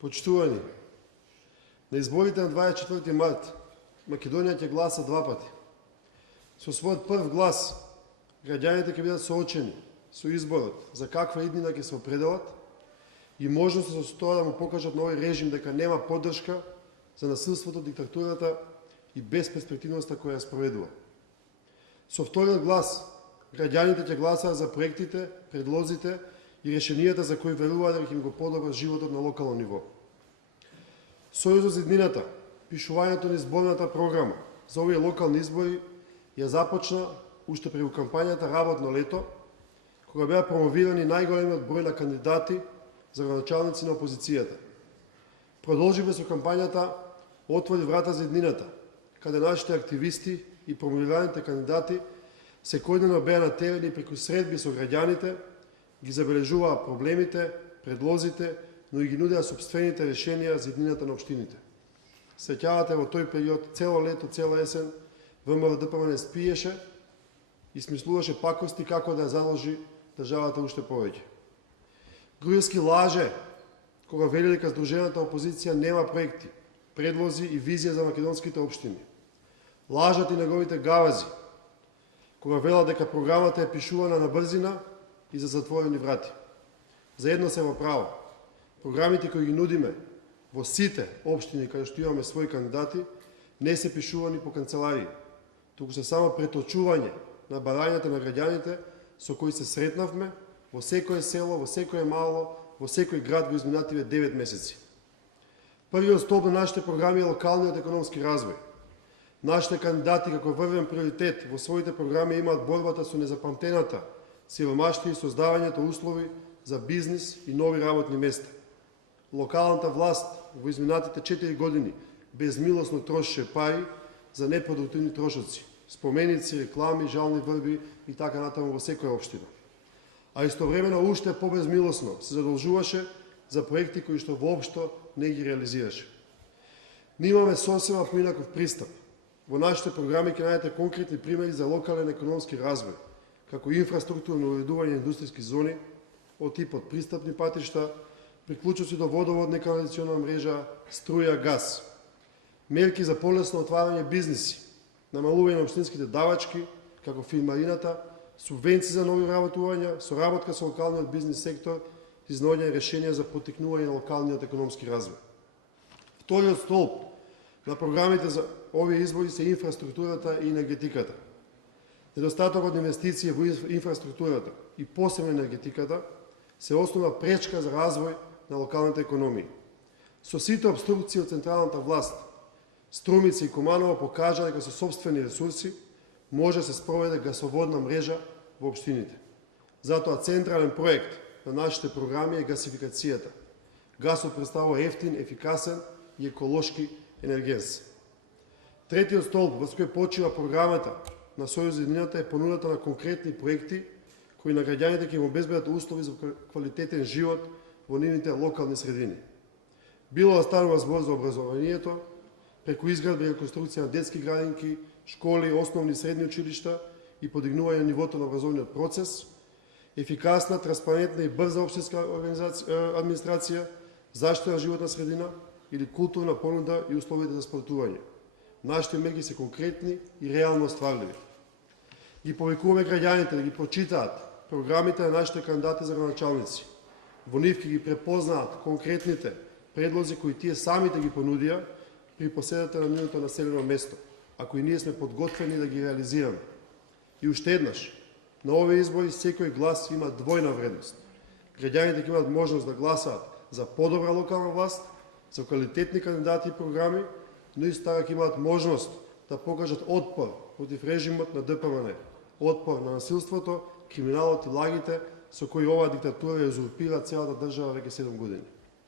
Почитувани, на изборите на 24 март Македонија ќе гласа два пати. Со својот прв глас, граѓаните ќе бидат соочени со изборот за каква иднина ќе се определат и можност со тоа да му покажат на овој режим дека нема поддршка за насилството, диктатурата и безперспективноста која ја спроведува. Со вториот глас, граѓаните ќе гласаат за проектите, предлозите и решенијата за кои веруваат дека ќе им го подобрат животот на локално ниво. Сојузот за иднината, пишувањето на изборната програма за овие локални избори ја започна уште преку кампањата работно лето, кога беа промовирани најголемиот број на кандидати за градоначалници на опозицијата. Продолживме со кампањата Отвори врата за иднината, каде нашите активисти и промовираните кандидати секојдневно беа на терен и преку средби со граѓаните ги забележуваа проблемите, предлозите, но и ги нудеа сопствените решенија за иднината на општините. Сеќавате во тој период цело лето, цела есен, ВМРО-ДПМН не спиеше и смислуваше пакости како да ја задолжи државата уште повеќе. Груевски лаже кога вели дека Сдружената опозиција нема проекти, предлози и визија за македонските општини. Лажат и неговите гавази кога велат дека програмата е пишувана на брзина и за затворени врати. За едно се во право. Програмите кои ги нудиме во сите општини каде што имаме своји кандидати не се пишувани по канцеларии, туку се само преточување на барањата на граѓаните со кои се сретнавме во секое село, во секое мало, во секој град во изминативе 9 месеци. Првиот столб на нашите програми е локалниот економски развој. Нашите кандидати како врвен приоритет во своите програми имаат борбата со незапамтената сиромаштија и создавањето услови за бизнис и нови работни места. Локалната власт во изминатите 4 години безмилосно трошеше пари за непродуктивни трошоци, споменици, реклами, жални врби и така натаму во секоја општина. А истовремено уште побезмилосно се задолжуваше за проекти кои што воопшто не ги реализираше. Ние имаме сосема поинаков пристап. Во нашите програми ќе најдете конкретни примери за локален економски развој, како инфраструктурно уредување индустријски зони од типот пристапни патишта, приклучоци до водоводна и канализациона мрежа, струја, газ. Мерки за полесно отварање бизниси, намалување на општинските давачки, како фирмарината, субвенции за нови работувања, соработка со локалниот бизнис сектор, изнаоѓање решенија за поттикнување на локалниот економски развој. Вториот столб на програмите за овие избори се инфраструктурата и енергетиката. Недостатокот на инвестиции во инфраструктурата и посебно енергетиката се основна пречка за развој на локалните економии. Со сите обструкции од централната власт, Струмица и Куманово покажа дека со сопствени ресурси може да се спроведе гасоводна мрежа во општините. Затоа централен проект на нашите програми е гасификацијата. Гасот представува ефтин, ефикасен и еколошки енергенс. Третиот столб во кој почива програмата на Сојуз за иднината е понудата на конкретни проекти кои на граѓаните ќе им обезбедат услови за квалитетен живот во нивните локални средини. Било да станува збор за образованието, преку изградба и реконструкција на детски градинки, школи, основни и средни училишта и подигнување на нивото на образовниот процес, ефикасна, транспарентна и брза општинска администрација, заштита на животна средина или културна понуда и условите за спортување. Нашите мерки се конкретни и реално остварливи. Ги повикуваме граѓаните да ги прочитаат програмите на нашите кандидати за градоначалници. Во нив ќе ги препознаат конкретните предлози кои тие самите ги понудија при поседата на нивното населено место, ако и ние сме подготвени да ги реализираме. И уште еднаш, на овие избори секој глас има двојна вредност. Граѓаните ќе имаат можност да гласаат за подобра локална власт, за квалитетни кандидати и програми, но исто така ќе имаат можност да покажат отпор против режимот на ДПМН, отпор на насилството, криминалот и лагите со кои оваа диктатура ја узурпира целата држава веќе 7 години.